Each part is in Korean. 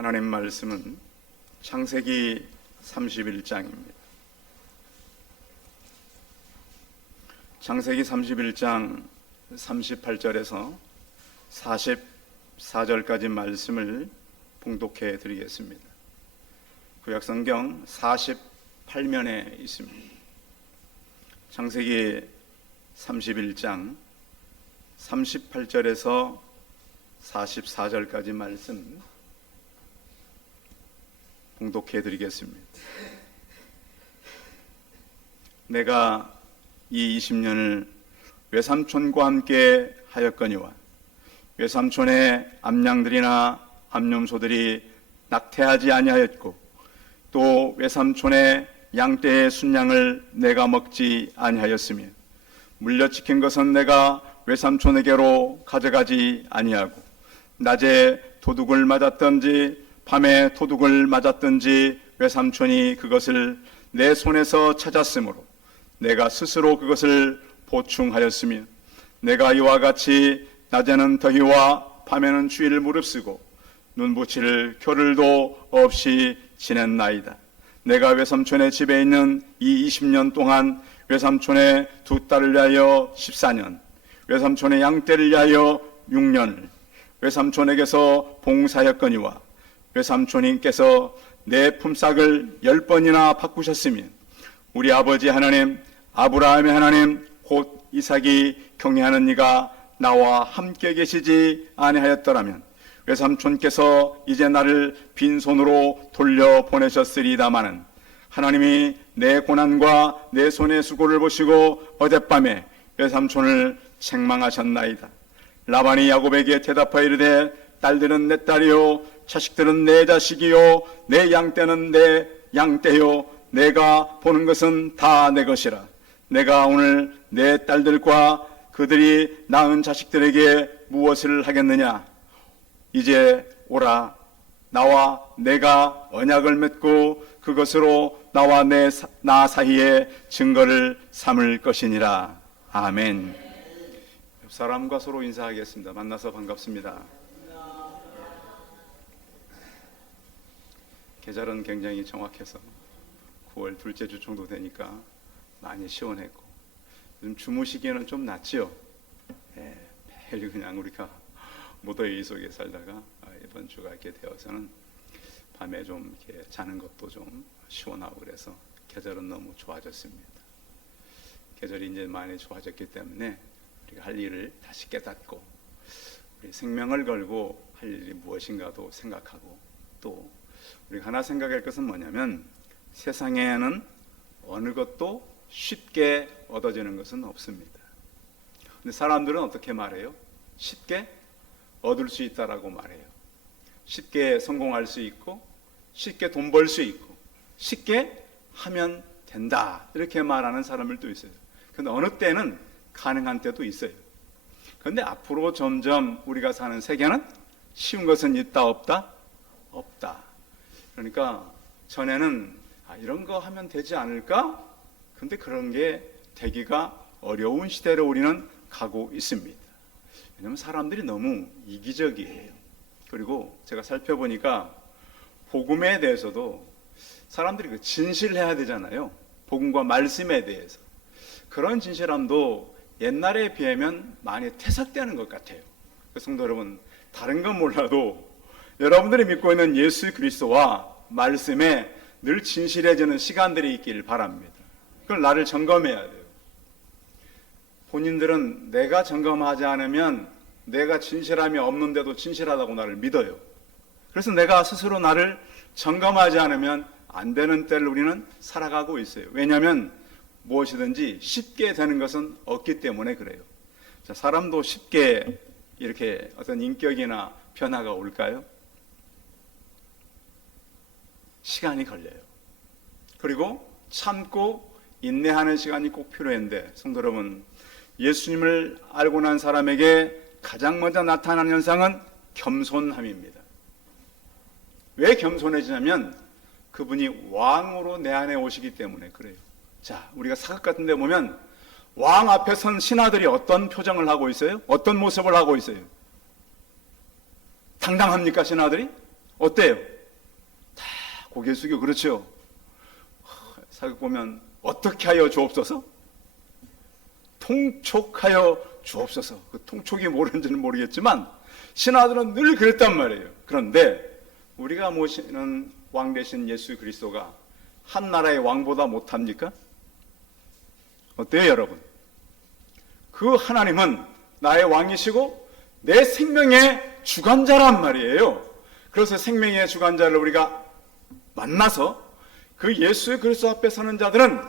하나님 말씀은 창세기 31장입니다. 창세기 31장 38절에서 44절까지 말씀을 봉독해 드리겠습니다. 구약성경 48면에 있습니다. 창세기 31장 38절에서 44절까지 말씀 봉독해 드리겠습니다. 내가 이 20년을 외삼촌과 함께 하였거니와 외삼촌의 암양들이나 암염소들이 낙태하지 아니하였고 또 외삼촌의 양떼의 순양을 내가 먹지 아니하였으며 물려치킨 것은 내가 외삼촌에게로 가져가지 아니하고 낮에 도둑을 맞았던지 밤에 도둑을 맞았던지 외삼촌이 그것을 내 손에서 찾았으므로 내가 스스로 그것을 보충하였으며 내가 이와 같이 낮에는 더위와 밤에는 추위를 무릅쓰고 눈붙일 겨를도 없이 지냈나이다. 내가 외삼촌의 집에 있는 이 20년 동안 외삼촌의 두 딸을 위하여 14년, 외삼촌의 양떼를 위하여 6년을 외삼촌에게서 봉사하였거니와 외삼촌님께서 내 품삯을 10번이나 바꾸셨으며 우리 아버지 하나님 아브라함의 하나님 곧 이삭이 경외하는 이가 나와 함께 계시지 아니하였더라면 외삼촌께서 이제 나를 빈손으로 돌려보내셨으리다마는 하나님이 내 고난과 내 손의 수고를 보시고 어젯밤에 외삼촌을 책망하셨나이다. 라반이 야곱에게 대답하여 이르되 딸들은 내 딸이요 자식들은 내 자식이요 내 양떼는 내 양떼요 내가 보는 것은 다 내 것이라. 내가 오늘 내 딸들과 그들이 낳은 자식들에게 무엇을 하겠느냐. 이제 오라. 나와 내가 언약을 맺고 그것으로 나와 나 사이에 증거를 삼을 것이니라. 아멘. 옆 사람과 서로 인사하겠습니다. 만나서 반갑습니다. 계절은 굉장히 정확해서 9월 둘째 주 정도 되니까 많이 시원했고 요즘 주무시기에는 좀 낫지요. 매일 그냥 우리가 무더위 속에 살다가 이번 주가 이렇게 되어서는 밤에 좀 이렇게 자는 것도 좀 시원하고 그래서 계절은 너무 좋아졌습니다. 계절이 이제 많이 좋아졌기 때문에 우리가 할 일을 다시 깨닫고 우리 생명을 걸고 할 일이 무엇인가도 생각하고 또 우리가 하나 생각할 것은 뭐냐면 세상에는 어느 것도 쉽게 얻어지는 것은 없습니다. 근데 사람들은 어떻게 말해요? 쉽게 얻을 수 있다라고 말해요. 쉽게 성공할 수 있고 쉽게 돈 벌 수 있고 쉽게 하면 된다 이렇게 말하는 사람들도 있어요. 그런데 어느 때는 가능한 때도 있어요. 그런데 앞으로 점점 우리가 사는 세계는 쉬운 것은 있다 없다? 없다. 그러니까 전에는 이런 거 하면 되지 않을까? 근데 그런 게 되기가 어려운 시대로 우리는 가고 있습니다. 왜냐하면 사람들이 너무 이기적이에요. 그리고 제가 살펴보니까 복음에 대해서도 사람들이 진실해야 되잖아요. 복음과 말씀에 대해서. 그런 진실함도 옛날에 비하면 많이 퇴색되는 것 같아요. 성도 여러분, 다른 건 몰라도 여러분들이 믿고 있는 예수 그리스도와 말씀에 늘 진실해지는 시간들이 있길 바랍니다. 그걸 나를 점검해야 돼요. 본인들은 내가 점검하지 않으면 내가 진실함이 없는데도 진실하다고 나를 믿어요. 그래서 내가 스스로 나를 점검하지 않으면 안 되는 때를 우리는 살아가고 있어요. 왜냐하면 무엇이든지 쉽게 되는 것은 없기 때문에 그래요. 자, 사람도 쉽게 이렇게 어떤 인격이나 변화가 올까요? 시간이 걸려요. 그리고 참고 인내하는 시간이 꼭 필요한데 성도 여러분, 예수님을 알고 난 사람에게 가장 먼저 나타나는 현상은 겸손함입니다. 왜 겸손해지냐면 그분이 왕으로 내 안에 오시기 때문에 그래요. 자, 우리가 사극 같은 데 보면 왕 앞에 선 신하들이 어떤 표정을 하고 있어요? 어떤 모습을 하고 있어요? 당당합니까 신하들이? 어때요? 고개 숙여 그렇죠. 사극 보면 어떻게 하여 주옵소서? 통촉하여 주옵소서. 그 통촉이 모르는지는 모르겠지만 신하들은 늘 그랬단 말이에요. 그런데 우리가 모시는 왕 되신 예수 그리스도가 한 나라의 왕보다 못합니까? 어때요 여러분? 그 하나님은 나의 왕이시고 내 생명의 주관자란 말이에요. 그래서 생명의 주관자를 우리가 만나서 그 예수 그리스도 앞에 서는 자들은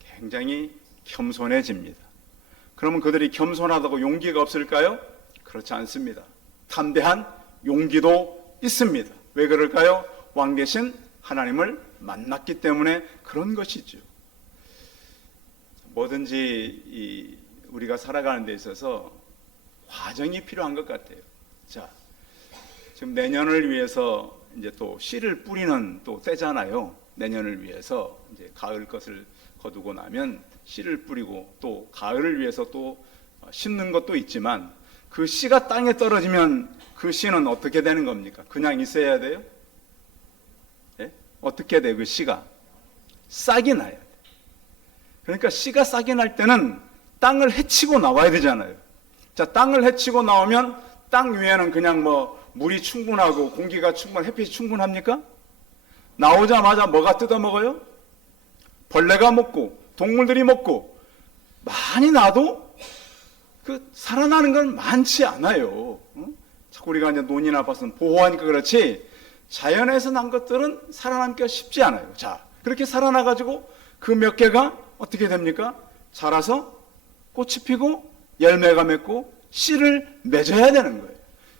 굉장히 겸손해집니다. 그러면 그들이 겸손하다고 용기가 없을까요? 그렇지 않습니다. 담대한 용기도 있습니다. 왜 그럴까요? 왕 대신 하나님을 만났기 때문에 그런 것이죠. 뭐든지 우리가 살아가는 데 있어서 과정이 필요한 것 같아요. 자, 지금 내년을 위해서 이제 또 씨를 뿌리는 또 때잖아요. 내년을 위해서 이제 가을 것을 거두고 나면 씨를 뿌리고 또 가을을 위해서 또 심는 것도 있지만 그 씨가 땅에 떨어지면 그 씨는 어떻게 되는 겁니까? 그냥 있어야 돼요? 예? 어떻게 돼? 그 씨가 싹이 나야 돼. 그러니까 씨가 싹이 날 때는 땅을 헤치고 나와야 되잖아요. 자, 땅을 헤치고 나오면 땅 위에는 그냥 뭐 물이 충분하고 공기가 햇빛이 충분합니까? 나오자마자 뭐가 뜯어먹어요? 벌레가 먹고 동물들이 먹고 많이 나도 그 살아나는 건 많지 않아요. 자꾸 우리가 이제 논이나 밭은 보호하니까 그렇지 자연에서 난 것들은 살아남기가 쉽지 않아요. 자, 그렇게 살아나가지고 그 몇 개가 어떻게 됩니까? 자라서 꽃이 피고 열매가 맺고 씨를 맺어야 되는 거예요.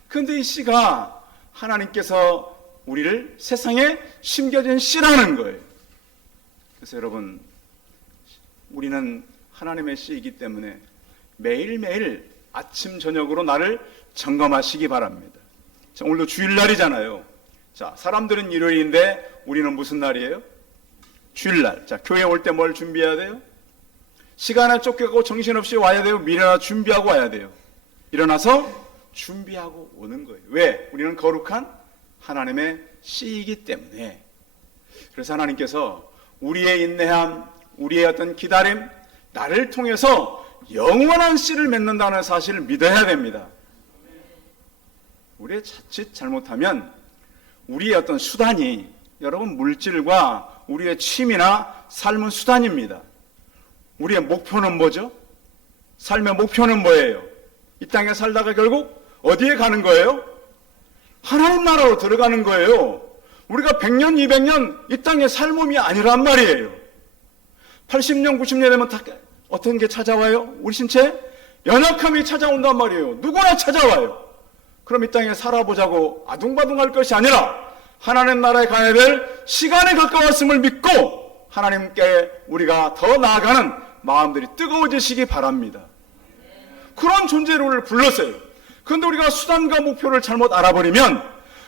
그런데 이 씨가 하나님께서 우리를 세상에 심겨진 씨라는 거예요. 그래서 여러분, 우리는 하나님의 씨이기 때문에 매일매일 아침 저녁으로 나를 점검하시기 바랍니다. 자, 오늘도 주일날이잖아요. 자, 사람들은 일요일인데 우리는 무슨 날이에요? 주일날. 자, 교회 올 때 뭘 준비해야 돼요? 시간에 쫓겨가고 정신없이 와야 돼요? 미래나 준비하고 와야 돼요? 일어나서 준비하고 오는 거예요. 왜? 우리는 거룩한 하나님의 씨이기 때문에. 그래서 하나님께서 우리의 인내함, 우리의 어떤 기다림, 나를 통해서 영원한 씨를 맺는다는 사실을 믿어야 됩니다. 우리의 자칫 잘못하면 우리의 어떤 수단이, 여러분, 물질과 우리의 취미나 삶은 수단입니다. 우리의 목표는 뭐죠? 삶의 목표는 뭐예요? 이 땅에 살다가 결국 어디에 가는 거예요? 하나님 나라로 들어가는 거예요. 우리가 100년, 200년 이 땅에 살 몸이 아니란 말이에요. 80년, 90년 되면 다 어떤 게 찾아와요? 우리 신체? 연약함이 찾아온단 말이에요. 누구나 찾아와요. 그럼 이 땅에 살아보자고 아둥바둥할 것이 아니라 하나님 나라에 가야 될 시간에 가까웠음을 믿고 하나님께 우리가 더 나아가는 마음들이 뜨거워지시기 바랍니다. 그런 존재로 우리를 불렀어요. 그런데 우리가 수단과 목표를 잘못 알아버리면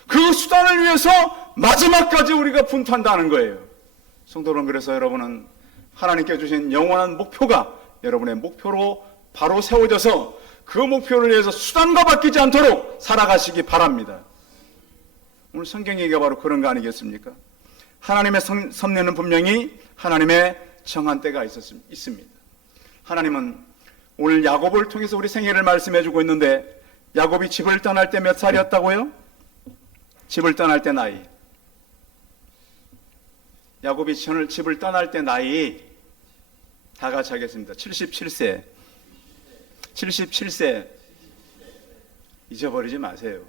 그 수단을 위해서 마지막까지 우리가 분투한다는 거예요. 성도 여러분, 그래서 여러분은 하나님께 주신 영원한 목표가 여러분의 목표로 바로 세워져서 그 목표를 위해서 수단과 바뀌지 않도록 살아가시기 바랍니다. 오늘 성경 얘기가 바로 그런 거 아니겠습니까? 하나님의 섭리는 분명히 하나님의 정한 때가 있습니다. 하나님은 오늘 야곱을 통해서 우리 생애를 말씀해 주고 있는데, 야곱이 집을 떠날 때 몇 살이었다고요? 집을 떠날 때 나이. 야곱이 집을 떠날 때 나이, 다 같이 하겠습니다. 77세. 77세. 잊어버리지 마세요.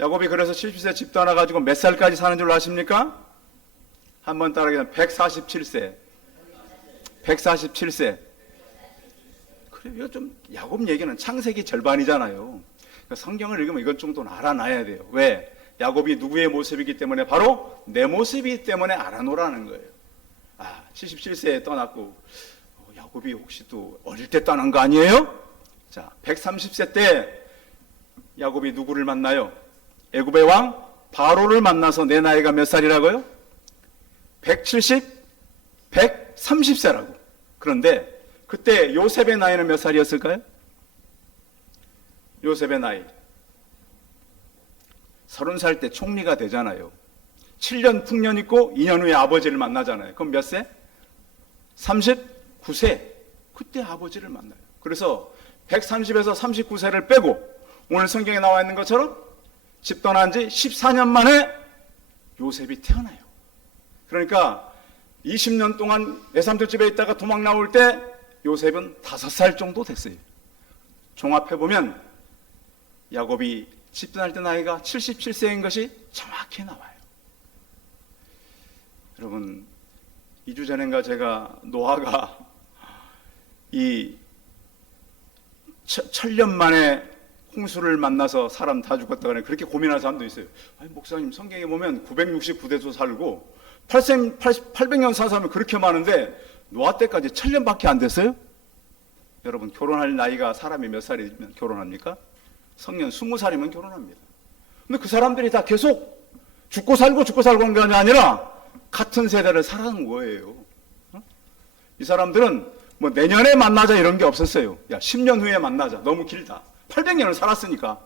야곱이 그래서 70세 집 떠나가지고 몇 살까지 사는 줄 아십니까? 한번 따라하겠습니다. 147세. 147세. 그래, 이거 좀, 야곱 얘기는 창세기 절반이잖아요. 그러니까 성경을 읽으면 이것 정도는 알아놔야 돼요. 왜? 야곱이 누구의 모습이기 때문에, 바로 내 모습이기 때문에 알아놓으라는 거예요. 77세에 떠났고, 야곱이 혹시 또 어릴 때 떠난 거 아니에요? 자, 130세 때 야곱이 누구를 만나요? 애굽의 왕 바로를 만나서 내 나이가 몇 살이라고요? 130세라고. 그런데 그때 요셉의 나이는 몇 살이었을까요? 요셉의 나이 30살 때 총리가 되잖아요. 7년 풍년 있고 2년 후에 아버지를 만나잖아요. 그럼 몇 세? 39세. 그때 아버지를 만나요. 그래서 130에서 39세를 빼고 오늘 성경에 나와 있는 것처럼 집 떠난 지 14년 만에 요셉이 태어나요. 그러니까 20년 동안 외삼촌 집에 있다가 도망 나올 때 요셉은 5살 정도 됐어요. 종합해보면 야곱이 집 떠날 때 나이가 77세인 것이 정확히 나와요. 여러분, 2주 전인가 제가 노아가 이 천년 만에 홍수를 만나서 사람 다 죽었다 그래 그렇게 고민하는 사람도 있어요. 아니, 목사님, 성경에 보면 969대도 살고 800년 산 사람이 그렇게 많은데 노아 때까지 1000년밖에 안 됐어요? 여러분, 결혼할 나이가 사람이 몇 살이면 결혼합니까? 성년 20살이면 결혼합니다. 근데 그 사람들이 다 계속 죽고 살고 한 게 아니라 같은 세대를 살아가는 거예요. 이 사람들은 뭐 내년에 만나자 이런 게 없었어요. 야, 10년 후에 만나자. 너무 길다. 800년을 살았으니까.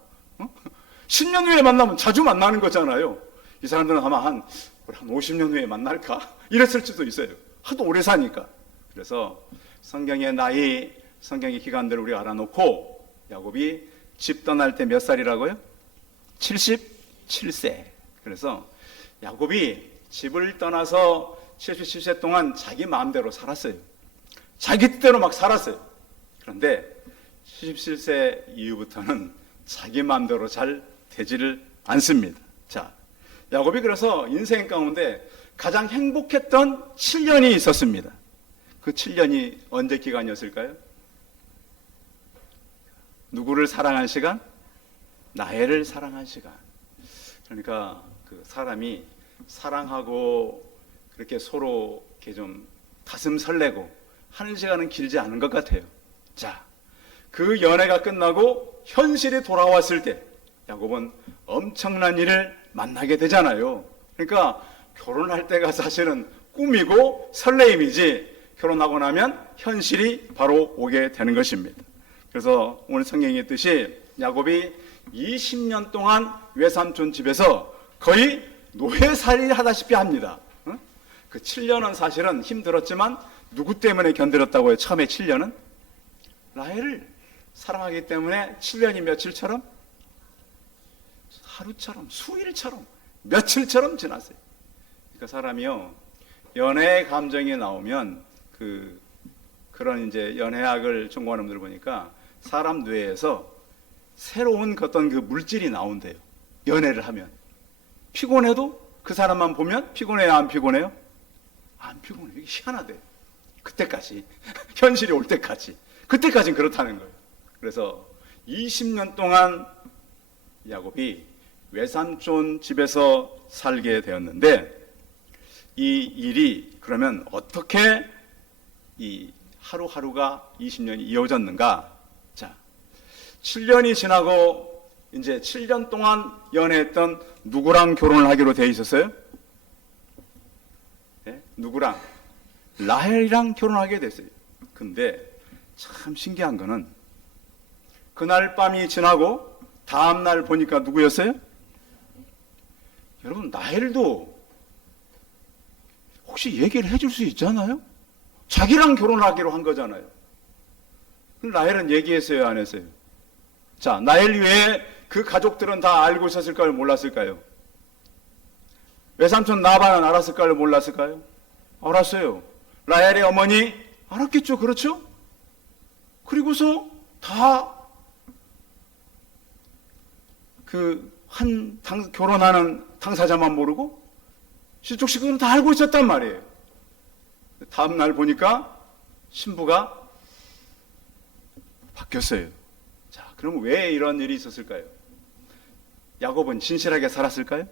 10년 후에 만나면 자주 만나는 거잖아요. 이 사람들은 아마 한 50년 후에 만날까? 이랬을 수도 있어요. 하도 오래 사니까. 그래서 성경의 나이, 성경의 기간들을 우리가 알아놓고 야곱이 집 떠날 때 몇 살이라고요? 77세. 그래서 야곱이 집을 떠나서 77세 동안 자기 마음대로 살았어요. 자기 뜻대로 막 살았어요. 그런데 77세 이후부터는 자기 마음대로 잘 되지를 않습니다. 자, 야곱이 그래서 인생 가운데 가장 행복했던 7년이 있었습니다. 그 7년이 언제 기간이었을까요? 누구를 사랑한 시간? 나혜를 사랑한 시간. 그러니까 그 사람이 사랑하고 그렇게 서로 이렇게 좀 가슴 설레고 하는 시간은 길지 않은 것 같아요. 자, 그 연애가 끝나고 현실이 돌아왔을 때 야곱은 엄청난 일을 만나게 되잖아요. 그러니까 결혼할 때가 사실은 꿈이고 설레임이지 결혼하고 나면 현실이 바로 오게 되는 것입니다. 그래서 오늘 성경의 뜻이 야곱이 20년 동안 외삼촌 집에서 거의 노예살이 하다시피 합니다. 그 7년은 사실은 힘들었지만 누구 때문에 견딜었다고요? 처음에 7년은? 라헬을 사랑하기 때문에 7년이 며칠처럼? 하루처럼, 수일처럼, 며칠처럼 지났어요. 그러니까 사람이요, 연애 감정이 나오면 그런 이제 연애학을 전공하는 분들 보니까 사람 뇌에서 새로운 어떤 그 물질이 나온대요. 연애를 하면. 피곤해도 그 사람만 보면 피곤해요, 안 피곤해요? 안 피곤해요. 이게 희한하대요. 그때까지. 현실이 올 때까지. 그때까지는 그렇다는 거예요. 그래서 20년 동안 야곱이 외삼촌 집에서 살게 되었는데 이 일이 그러면 어떻게 이 하루하루가 20년이 이어졌는가? 자, 7년이 지나고 이제 7년 동안 연애했던 누구랑 결혼을 하기로 돼 있었어요? 네? 누구랑? 라헬이랑 결혼하게 됐어요. 근데 참 신기한 거는 그날 밤이 지나고 다음 날 보니까 누구였어요? 여러분, 라헬도 혹시 얘기를 해줄 수 있잖아요? 자기랑 결혼하기로 한 거잖아요. 라헬은 얘기했어요, 안 했어요? 자, 라헬 외에 그 가족들은 다 알고 있었을까요, 몰랐을까요? 외삼촌 라반은 알았을까요, 몰랐을까요? 알았어요. 라헬의 어머니 알았겠죠, 그렇죠? 그리고서 다 결혼하는 당사자만 모르고 시쪽 식구들은 다 알고 있었단 말이에요. 다음 날 보니까 신부가 바뀌었어요. 자, 그럼 왜 이런 일이 있었을까요? 야곱은 진실하게 살았을까요?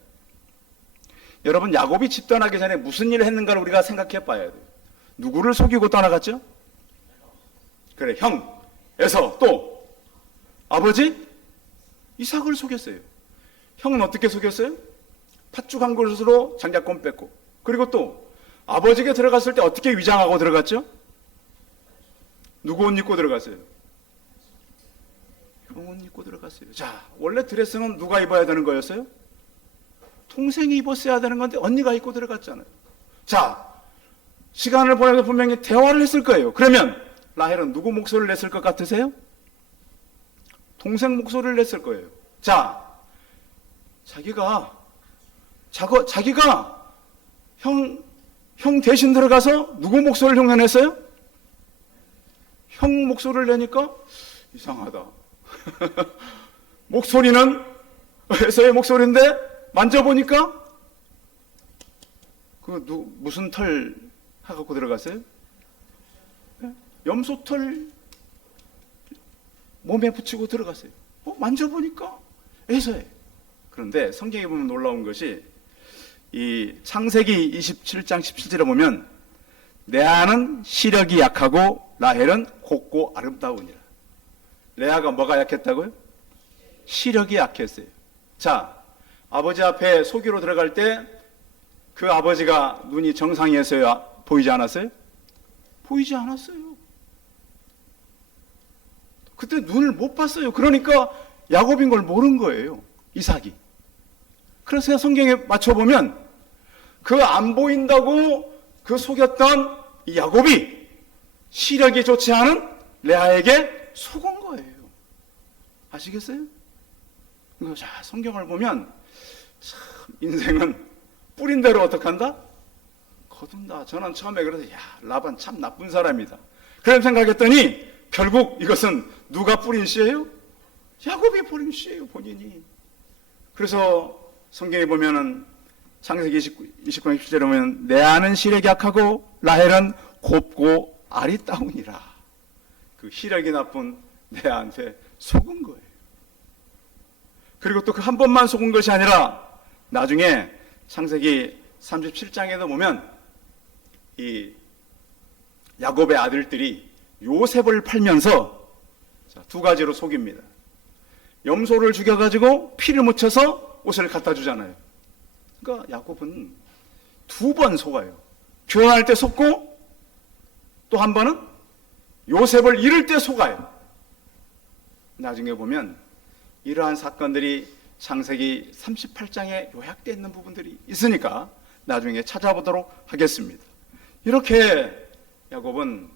여러분, 야곱이 집 떠나기 전에 무슨 일을 했는가를 우리가 생각해 봐야 돼요. 누구를 속이고 떠나갔죠? 그래, 형, 에서, 또 아버지 이삭을 속였어요. 형은 어떻게 속였어요? 팥죽 한 그릇으로 장작권 뺐고, 그리고 또 아버지가 들어갔을 때 어떻게 위장하고 들어갔죠? 누구 옷 입고 들어갔어요? 형 옷 입고 들어갔어요. 자, 원래 드레스는 누가 입어야 되는 거였어요? 동생이 입었어야 되는 건데 언니가 입고 들어갔잖아요. 자, 시간을 보내서 분명히 대화를 했을 거예요. 그러면 라헬은 누구 목소리를 냈을 것 같으세요? 동생 목소리를 냈을 거예요. 자, 자기가 형 대신 들어가서 누구 목소리를 흉내냈어요? 형 목소리를 내니까 이상하다. 목소리는 에서의 목소리인데 만져보니까 무슨 털 해갖고 들어갔어요? 염소털 몸에 붙이고 들어갔어요. 만져보니까 에서의. 그런데 성경에 보면 놀라운 것이 이 창세기 27장 17절에 보면 레아는 시력이 약하고 라헬은 곱고 아름다우니라. 레아가 뭐가 약했다고요? 시력이 약했어요. 자, 아버지 앞에 소기로 들어갈 때 그 아버지가 눈이 정상이었어요? 보이지 않았어요? 보이지 않았어요. 그때 눈을 못 봤어요. 그러니까 야곱인 걸 모른 거예요. 이삭이. 그래서 성경에 맞춰보면 그 안 보인다고 그 속였던 이 야곱이 시력이 좋지 않은 레아에게 속은 거예요. 아시겠어요? 자, 성경을 보면 참 인생은 뿌린 대로 어떡한다? 거둔다. 저는 처음에 그래서 라반 참 나쁜 사람이다. 그런 생각했더니 결국 이것은 누가 뿌린 씨예요? 야곱이 뿌린 씨예요, 본인이. 그래서 성경에 보면은 창세기 29장 10절에 보면 레아는 시력이 약하고 라헬은 곱고 아리따우니라. 그 시력이 나쁜 레아한테 속은 거예요. 그리고 또 그 한 번만 속은 것이 아니라 나중에 창세기 37장에도 보면 이 야곱의 아들들이 요셉을 팔면서 두 가지로 속입니다. 염소를 죽여가지고 피를 묻혀서 옷을 갖다 주잖아요. 그러니까 야곱은 두 번 속아요. 교환할 때 속고 또 한 번은 요셉을 잃을 때 속아요. 나중에 보면 이러한 사건들이 창세기 38장에 요약되어 있는 부분들이 있으니까 나중에 찾아보도록 하겠습니다. 이렇게 야곱은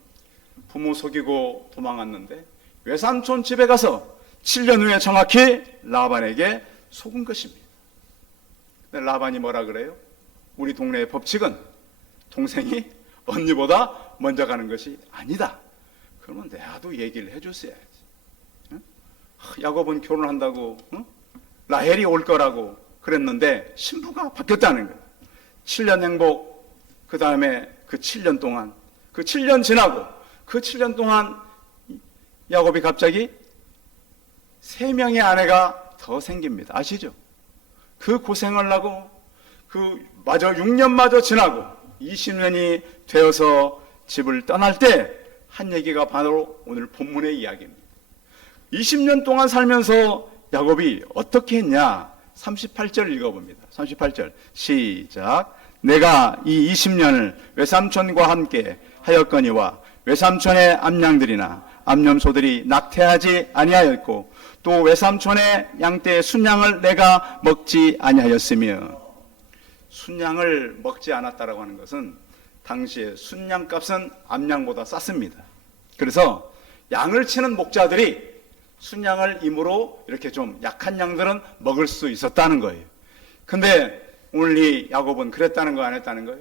부모 속이고 도망갔는데 외삼촌 집에 가서 7년 후에 정확히 라반에게 속은 것입니다. 근데 라반이 뭐라 그래요? 우리 동네의 법칙은 동생이 언니보다 먼저 가는 것이 아니다. 그러면 내가도 얘기를 해줬어야지. 야곱은 결혼한다고 라헬이 올 거라고 그랬는데 신부가 바뀌었다는 거예요. 7년 행복, 그 다음에 그 7년 동안, 그 7년 지나고 그 7년 동안 야곱이 갑자기 3명의 아내가 더 생깁니다. 아시죠? 그 고생을 하고 마저 6년마저 지나고 20년이 되어서 집을 떠날 때 한 얘기가 바로 오늘 본문의 이야기입니다. 20년 동안 살면서 야곱이 어떻게 했냐? 38절 읽어봅니다. 38절 시작. 내가 이 20년을 외삼촌과 함께 하였거니와 외삼촌의 암양들이나 암염소들이 낙태하지 아니하였고 또 외삼촌의 양떼의 순양을 내가 먹지 아니하였으며. 순양을 먹지 않았다라고 하는 것은 당시에 순양값은 암양보다 쌌습니다. 그래서 양을 치는 목자들이 순양을 임으로 이렇게 좀 약한 양들은 먹을 수 있었다는 거예요. 근데 오늘 이 야곱은 그랬다는 거 안 했다는 거예요?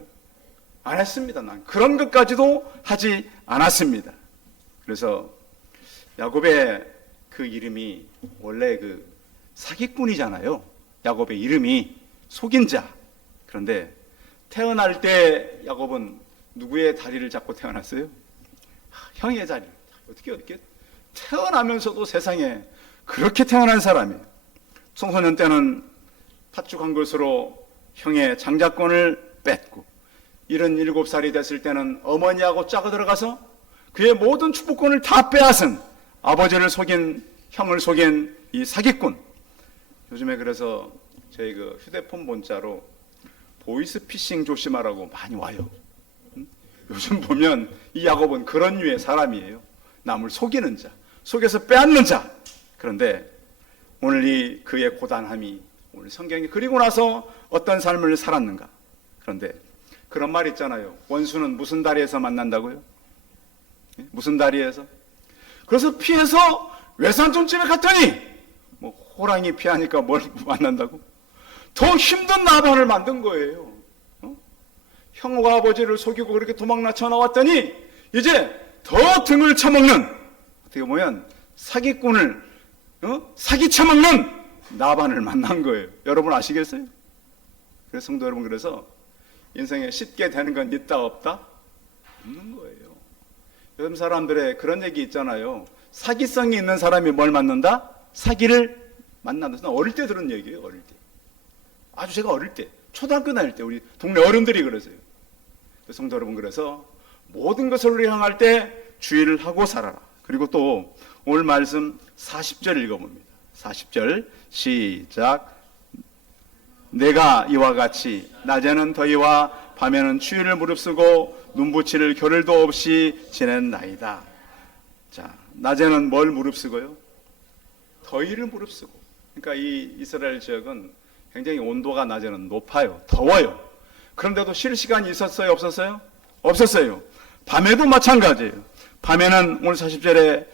안 했습니다. 난 그런 것까지도 하지 않았습니다. 그래서 야곱의 그 이름이 원래 그 사기꾼이잖아요. 야곱의 이름이 속인 자. 그런데 태어날 때 야곱은 누구의 다리를 잡고 태어났어요? 형의 다리. 어떻게 태어나면서도 세상에 그렇게 태어난 사람이에요. 청소년 때는 팥죽한 것으로 형의 장자권을 뺐고 77살이 됐을 때는 어머니하고 짜고 들어가서 그의 모든 축복권을 다 빼앗은 아버지를 속인 형을 속인 이 사기꾼. 요즘에 그래서 저희 그 휴대폰 문자로 보이스피싱 조심하라고 많이 와요. 요즘 보면 이 야곱은 그런 류의 사람이에요. 남을 속이는 자, 속여서 빼앗는 자. 그런데 오늘 이 그의 고단함이 오늘 성경이 그리고 나서 어떤 삶을 살았는가. 그런데 그런 말 있잖아요. 원수는 무슨 다리에서 만난다고요? 무슨 다리에서? 그래서 피해서 외삼촌집에 갔더니 뭐 호랑이 피하니까 뭘 만난다고? 더 힘든 나반을 만든 거예요. 형과 아버지를 속이고 그렇게 도망나쳐 나왔더니 이제 더 등을 쳐먹는, 어떻게 보면 사기꾼을 사기쳐먹는 나반을 만난 거예요. 여러분 아시겠어요? 그래서 성도 여러분, 그래서 인생에 쉽게 되는 건 있다 없다? 없는 거예요. 요즘 사람들의 그런 얘기 있잖아요. 사기성이 있는 사람이 뭘 만난다? 사기를 만난다. 어릴 때 들은 얘기예요. 어릴 때. 아주 제가 어릴 때, 초등학교 다닐 때 우리 동네 어른들이 그러세요. 성도 여러분, 그래서 모든 것을 우리 향할 때 주의를 하고 살아라. 그리고 또 오늘 말씀 40절 읽어봅니다. 40절 시작. 내가 이와 같이 낮에는 더위와 밤에는 추위를 무릅쓰고 눈부치를 겨를도 없이 지낸나이다. 자, 낮에는 뭘 무릅쓰고요? 더위를 무릅쓰고. 그러니까 이 이스라엘 지역은 굉장히 온도가 낮에는 높아요. 더워요. 그런데도 쉴 시간이 있었어요? 없었어요? 없었어요. 밤에도 마찬가지예요. 밤에는 오늘 40절에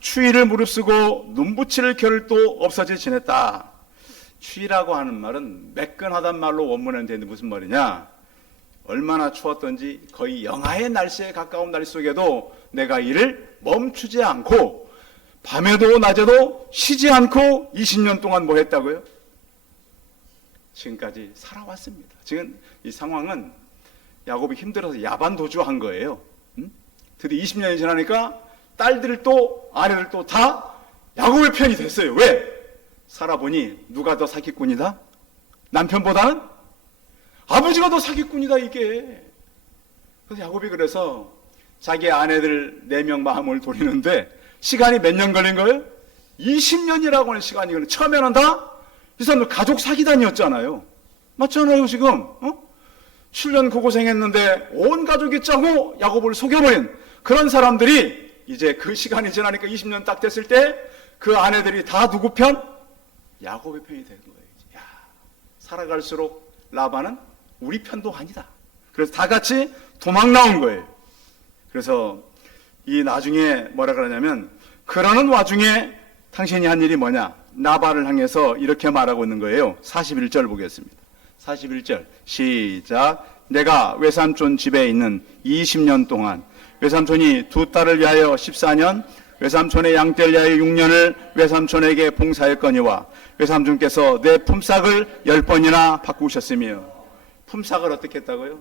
추위를 무릅쓰고 눈부칠 겨를도 없어지 지냈다. 추위라고 하는 말은 매끈하단 말로 원문에는 되는데 무슨 말이냐? 얼마나 추웠던지 거의 영하의 날씨에 가까운 날 속에도 내가 일을 멈추지 않고 밤에도 낮에도 쉬지 않고 20년 동안 뭐 했다고요? 지금까지 살아왔습니다. 지금 이 상황은 야곱이 힘들어서 야반 도주한 거예요. 드디어 20년이 지나니까 딸들도 아내들도 다 야곱의 편이 됐어요. 왜? 살아보니 누가 더 사기꾼이다? 남편보다는? 아버지가 더 사기꾼이다 이게. 그래서 야곱이 그래서 자기 아내들 4명 마음을 돌리는데 시간이 몇 년 걸린 거예요? 20년이라고 하는 시간이 걸린. 처음에는 다 이 사람들 가족 사기단이었잖아요. 맞잖아요 지금. 7년 고고생했는데 온 가족이 짜고 야곱을 속여버린 그런 사람들이 이제 그 시간이 지나니까 20년 딱 됐을 때 그 아내들이 다 누구 편? 야곱의 편이 되는 거예요. 야, 살아갈수록 라반은 우리 편도 아니다. 그래서 다 같이 도망 나온 거예요. 그래서 이 나중에 뭐라 그러냐면, 그러는 와중에 당신이 한 일이 뭐냐? 나발을 향해서 이렇게 말하고 있는 거예요. 41절 보겠습니다. 41절 시작. 내가 외삼촌 집에 있는 20년 동안 외삼촌이 두 딸을 위하여 14년, 외삼촌의 양떼를 위하여 6년을 외삼촌에게 봉사했거니와 외삼촌께서 내 품삯을 10번이나 바꾸셨으며. 품삯을 어떻게 했다고요?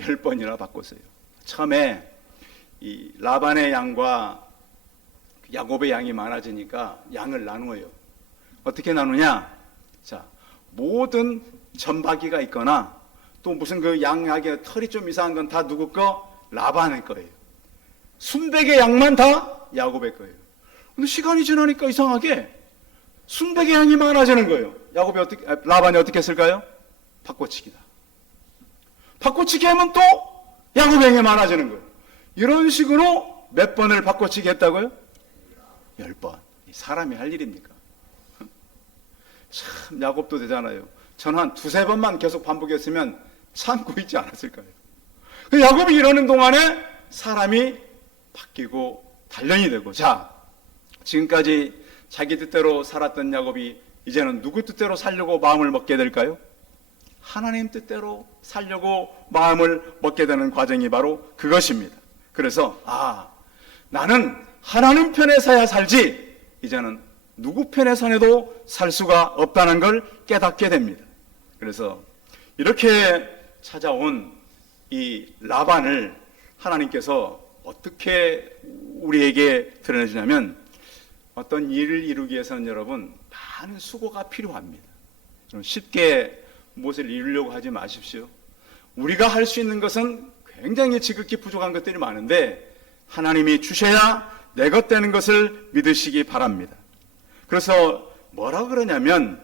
10번이나 바꿨어요. 처음에 이 라반의 양과 야곱의 양이 많아지니까 양을 나누어요. 어떻게 나누냐? 자, 모든 전박이가 있거나 또 무슨 그 양약에 털이 좀 이상한 건 다 누구 거? 라반의 거예요. 순백의 양만 다 야곱의 거예요. 근데 시간이 지나니까 이상하게 순백의 양이 많아지는 거예요. 라반이 어떻게 했을까요? 바꿔치기다. 바꿔치기 하면 또 야곱의 양이 많아지는 거예요. 이런 식으로 몇 번을 바꿔치기 했다고요? 10번. 사람이 할 일입니까? 참 야곱도 되잖아요. 전 한 2-3번만 계속 반복했으면 참고 있지 않았을까요? 야곱이 이러는 동안에 사람이 바뀌고 단련이 되고, 자, 지금까지 자기 뜻대로 살았던 야곱이 이제는 누구 뜻대로 살려고 마음을 먹게 될까요? 하나님 뜻대로 살려고 마음을 먹게 되는 과정이 바로 그것입니다. 그래서 나는 하나님 편에 서야 살지 이제는 누구 편에 서내도 살 수가 없다는 걸 깨닫게 됩니다. 그래서 이렇게 찾아온 이 라반을 하나님께서 어떻게 우리에게 드러내주냐면, 어떤 일을 이루기 위해서는 여러분 많은 수고가 필요합니다. 쉽게 무엇을 이루려고 하지 마십시오. 우리가 할 수 있는 것은 굉장히 지극히 부족한 것들이 많은데 하나님이 주셔야 내 것 되는 것을 믿으시기 바랍니다. 그래서 뭐라 그러냐면,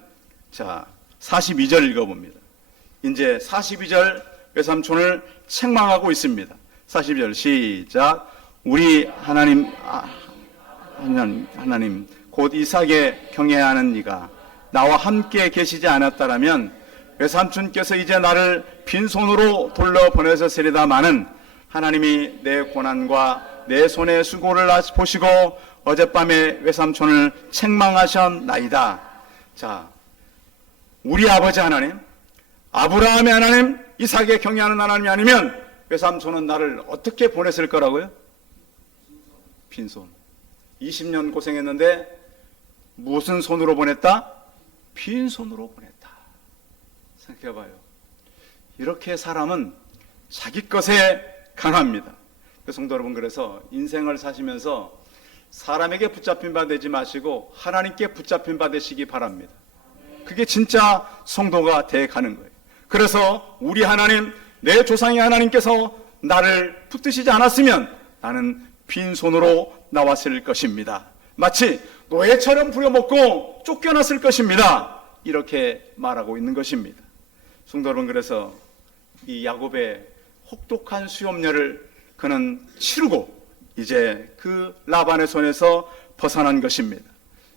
자, 42절 읽어봅니다. 이제 42절 외삼촌을 책망하고 있습니다. 42절 시작. 우리 하나님 곧 이삭에 경외하는 이가 나와 함께 계시지 않았다라면 외삼촌께서 이제 나를 빈손으로 돌려보내셨으리다마는 하나님이 내 고난과 내 손의 수고를 보시고 어젯밤에 외삼촌을 책망하셨나이다. 자, 우리 아버지 하나님, 아브라함의 하나님, 이삭의 경외하는 하나님이 아니면 외삼촌은 나를 어떻게 보냈을 거라고요? 빈손. 20년 고생했는데 무슨 손으로 보냈다? 빈손으로 보냈다. 생각해봐요. 이렇게 사람은 자기 것에 강합니다. 성도 여러분, 그래서 인생을 사시면서 사람에게 붙잡힌 바 되지 마시고 하나님께 붙잡힌 바 되시기 바랍니다. 그게 진짜 성도가 돼 가는 거예요. 그래서 우리 하나님, 내 조상의 하나님께서 나를 붙드시지 않았으면 나는 빈손으로 나왔을 것입니다. 마치 노예처럼 부려먹고 쫓겨났을 것입니다. 이렇게 말하고 있는 것입니다. 성도 여러분, 그래서 이 야곱의 혹독한 수염녀를 그는 치르고 이제 그 라반의 손에서 벗어난 것입니다.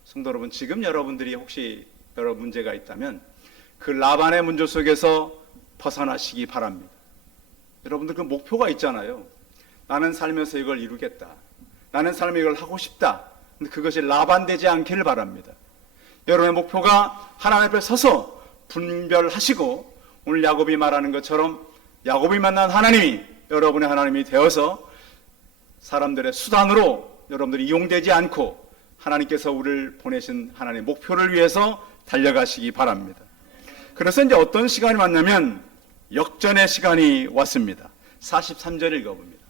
성도 여러분, 지금 여러분들이 혹시 여러 문제가 있다면 그 라반의 문제 속에서 벗어나시기 바랍니다. 여러분들 그 목표가 있잖아요. 나는 살면서 이걸 이루겠다. 나는 삶에 이걸 하고 싶다. 근데 그것이 라반 되지 않기를 바랍니다. 여러분의 목표가 하나님 앞에 서서 분별하시고 오늘 야곱이 말하는 것처럼 야곱이 만난 하나님이 여러분의 하나님이 되어서 사람들의 수단으로 여러분들이 이용되지 않고 하나님께서 우리를 보내신 하나님의 목표를 위해서 달려가시기 바랍니다. 그래서 이제 어떤 시간이 왔냐면 역전의 시간이 왔습니다. 43절 읽어봅니다.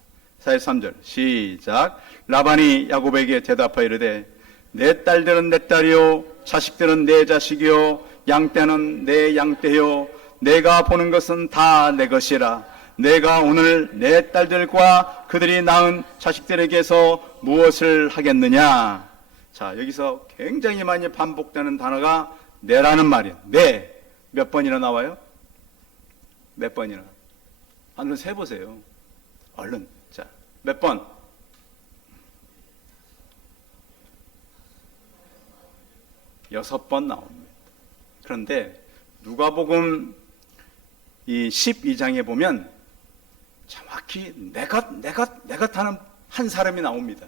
43절 시작. 라반이 야곱에게 대답하여 이르되 내 딸들은 내 딸이요 자식들은 내 자식이요 양떼는 내 양떼요 내가 보는 것은 다 내 것이라. 내가 오늘 내 딸들과 그들이 낳은 자식들에게서 무엇을 하겠느냐. 자, 여기서 굉장히 많이 반복되는 단어가 내라는 말이에요. 내 몇 번이나 나와요? 몇 번이나? 한번 세보세요. 얼른. 자, 몇 번? 6번 나옵니다. 그런데 누가복음 이 12장에 보면 정확히 내가 하는 한 사람이 나옵니다.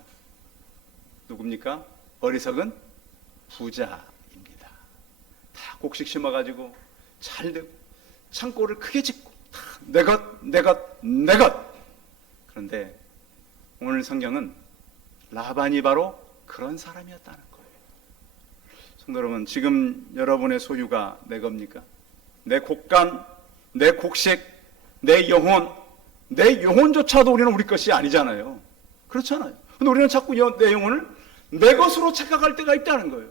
누굽니까? 어리석은 부자입니다. 다 곡식 심어가지고 잘 되고 창고를 크게 짓고 내 것. 그런데 오늘 성경은 라반이 바로 그런 사람이었다는 거예요. 성도 여러분, 지금 여러분의 소유가 내 겁니까? 내 곡간, 내 곡식, 내 영혼조차도 우리는 우리 것이 아니잖아요. 그렇잖아요. 근데 우리는 자꾸 내 영혼을 내 것으로 착각할 때가 있다는 거예요.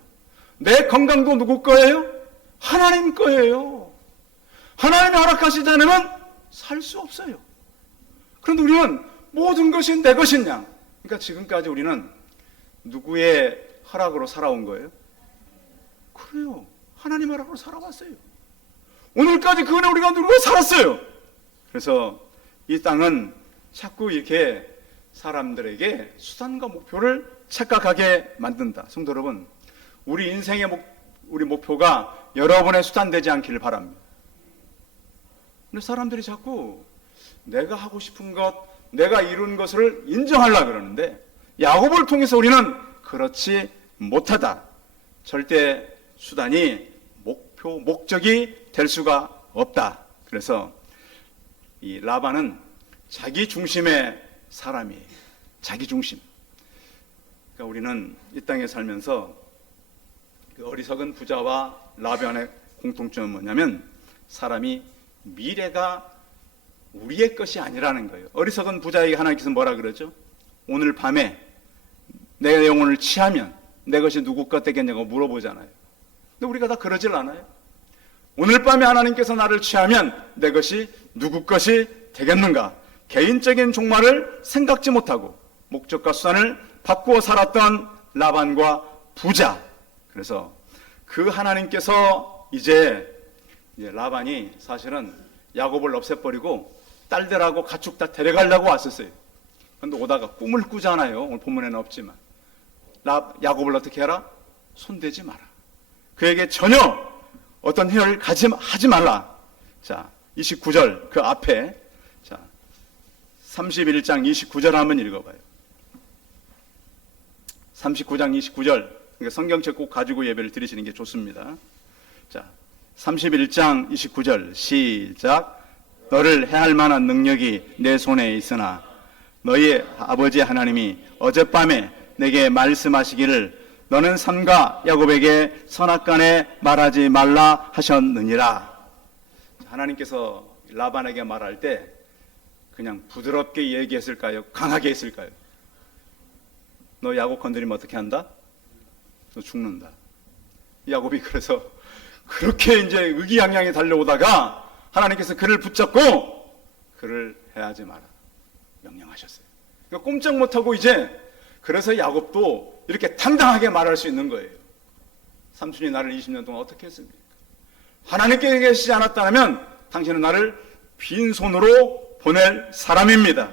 내 건강도 누구 거예요? 하나님 거예요. 하나님이 허락하시지 않으면 살 수 없어요. 그런데 우리는 모든 것이 내 것이냐? 그러니까 지금까지 우리는 누구의 허락으로 살아온 거예요? 그래요. 하나님 허락으로 살아왔어요. 오늘까지 그 은혜 우리가 누리고 살았어요. 그래서 이 땅은 자꾸 이렇게 사람들에게 수단과 목표를 착각하게 만든다. 성도 여러분, 우리 인생의 우리 목표가 여러분의 수단 되지 않기를 바랍니다. 근데 사람들이 자꾸 내가 하고 싶은 것, 내가 이룬 것을 인정하려고 그러는데 야곱을 통해서 우리는 그렇지 못하다. 절대 수단이 목적이 될 수가 없다. 그래서 이 라반은 자기 중심의 사람이에요. 자기 중심. 그러니까 우리는 이 땅에 살면서 그 어리석은 부자와 라반의 공통점은 뭐냐면 사람이 미래가 우리의 것이 아니라는 거예요. 어리석은 부자에게 하나님께서 뭐라 그러죠? 오늘 밤에 내 영혼을 취하면 내 것이 누구 것 되겠냐고 물어보잖아요. 근데 우리가 다 그러질 않아요. 오늘 밤에 하나님께서 나를 취하면 내 것이 누구 것이 되겠는가? 개인적인 종말을 생각지 못하고 목적과 수단을 바꾸어 살았던 라반과 부자. 그래서 그 하나님께서 이제 라반이 사실은 야곱을 없애버리고 딸들하고 가축 다 데려가려고 왔었어요. 그런데 오다가 꿈을 꾸잖아요. 오늘 본문에는 없지만 야곱을 어떻게 해라? 손대지 마라. 그에게 전혀 어떤 해를 하지 말라. 자, 29절 그 앞에, 자, 31장 29절 한번 읽어봐요. 39장 29절. 그러니까 성경책 꼭 가지고 예배를 드리시는 게 좋습니다. 자, 31장 29절 시작. 너를 해할 만한 능력이 내 손에 있으나 너희 아버지 하나님이 어젯밤에 내게 말씀하시기를 너는 삼가 야곱에게 선악간에 말하지 말라 하셨느니라. 하나님께서 라반에게 말할 때 그냥 부드럽게 얘기했을까요? 강하게 했을까요? 너 야곱 건드리면 어떻게 한다? 너 죽는다. 야곱이 그래서 그렇게 이제 의기양양히 달려오다가 하나님께서 그를 붙잡고 그를 해하지 마라 명령하셨어요. 그러니까 꼼짝 못하고 이제 그래서 야곱도 이렇게 당당하게 말할 수 있는 거예요. 삼촌이 나를 20년 동안 어떻게 했습니까? 하나님께 계시지 않았다면 당신은 나를 빈손으로 보낼 사람입니다.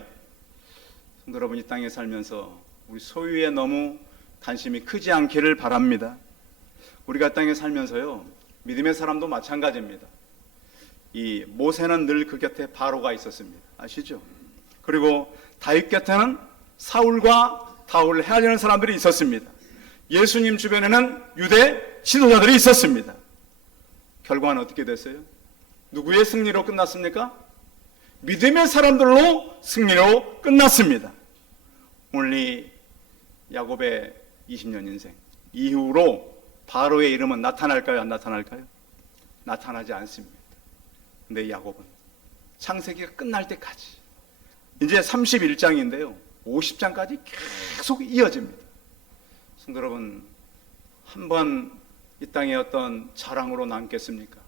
성도 여러분, 이 땅에 살면서 우리 소유에 너무 관심이 크지 않기를 바랍니다. 우리가 땅에 살면서요, 믿음의 사람도 마찬가지입니다. 이 모세는 늘 그 곁에 바로가 있었습니다. 아시죠? 그리고 다윗 곁에는 사울과 다윗을 헤아리는 사람들이 있었습니다. 예수님 주변에는 유대 지도자들이 있었습니다. 결과는 어떻게 됐어요? 누구의 승리로 끝났습니까? 믿음의 사람들로 승리로 끝났습니다. 오늘 이 야곱의 20년 인생 이후로 바로의 이름은 나타날까요? 안 나타날까요? 나타나지 않습니다. 근데 야곱은 창세기가 끝날 때까지, 이제 31장인데요 50장까지 계속 이어집니다. 성도 여러분, 한번 이 땅에 어떤 자랑으로 남겠습니까?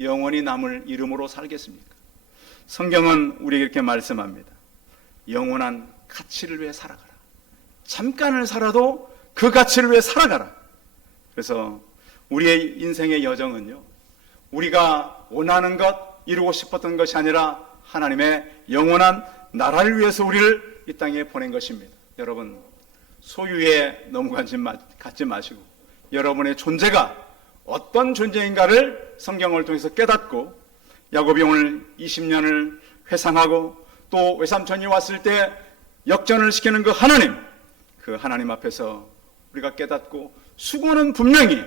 영원히 남을 이름으로 살겠습니까? 성경은 우리에게 이렇게 말씀합니다. 영원한 가치를 위해 살아가라. 잠깐을 살아도 그 가치를 위해 살아가라. 그래서 우리의 인생의 여정은요, 우리가 원하는 것, 이루고 싶었던 것이 아니라 하나님의 영원한 나라를 위해서 우리를 이 땅에 보낸 것입니다. 여러분, 소유에 너무 관심 갖지 마시고 여러분의 존재가 어떤 존재인가를 성경을 통해서 깨닫고, 야곱이 오늘 20년을 회상하고 또 외삼촌이 왔을 때 역전을 시키는 그 하나님 앞에서 우리가 깨닫고, 수고는 분명히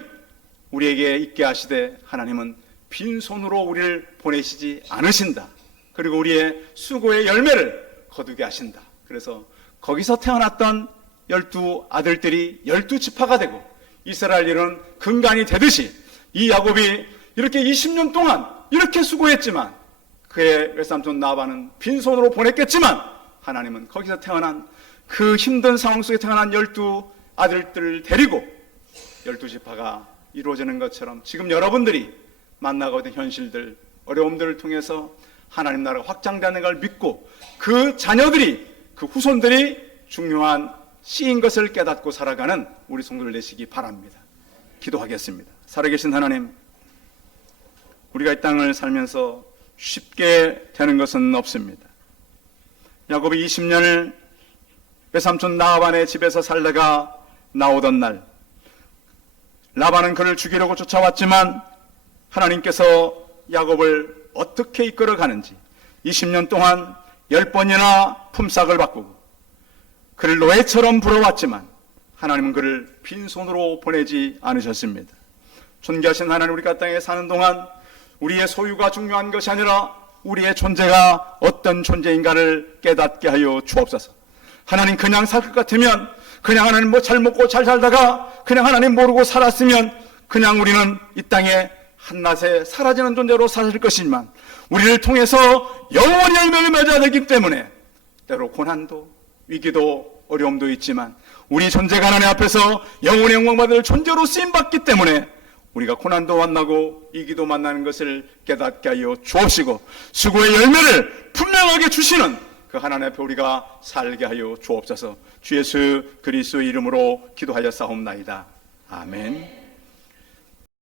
우리에게 있게 하시되 하나님은 빈손으로 우리를 보내시지 않으신다. 그리고 우리의 수고의 열매를 거두게 하신다. 그래서 거기서 태어났던 12 아들들이 12지파가 되고 이스라엘은 근간이 되듯이 이 야곱이 이렇게 20년 동안 이렇게 수고했지만 그의 외삼촌 라반은 빈손으로 보냈겠지만 하나님은 거기서 태어난 그 힘든 상황 속에 태어난 12 아들들을 데리고 12지파가 이루어지는 것처럼 지금 여러분들이 만나고 있는 현실들, 어려움들을 통해서 하나님 나라가 확장되는 걸 믿고 그 자녀들이, 그 후손들이 중요한 씨인 것을 깨닫고 살아가는 우리 성도들 되시기 바랍니다. 기도하겠습니다. 살아계신 하나님, 우리가 이 땅을 살면서 쉽게 되는 것은 없습니다. 야곱이 20년을 외삼촌 라반의 집에서 살다가 나오던 날, 라반은 그를 죽이려고 쫓아왔지만 하나님께서 야곱을 어떻게 이끌어가는지 20년 동안 10번이나 품삯을 바꾸고 그를 노예처럼 부러웠지만 하나님은 그를 빈손으로 보내지 않으셨습니다. 존귀하신 하나님, 우리가 땅에 사는 동안 우리의 소유가 중요한 것이 아니라 우리의 존재가 어떤 존재인가를 깨닫게 하여 주옵소서. 하나님, 그냥 살 것 같으면, 그냥 하나님 뭐 잘 먹고 잘 살다가 그냥 하나님 모르고 살았으면 그냥 우리는 이 땅에 한낮에 사라지는 존재로 살 것이지만 우리를 통해서 영원히 열매를 맺어야 되기 때문에 때로 고난도 위기도 어려움도 있지만 우리 존재가 하나님 앞에서 영원히 영광받을 존재로 쓰임받기 때문에 우리가 고난도 만나고 위기도 만나는 것을 깨닫게 하여 주옵시고 수고의 열매를 분명하게 주시는 그 하나님 앞에 우리가 살게 하여 주옵소서. 주 예수 그리스도의 이름으로 기도하여 싸움나이다. 아멘.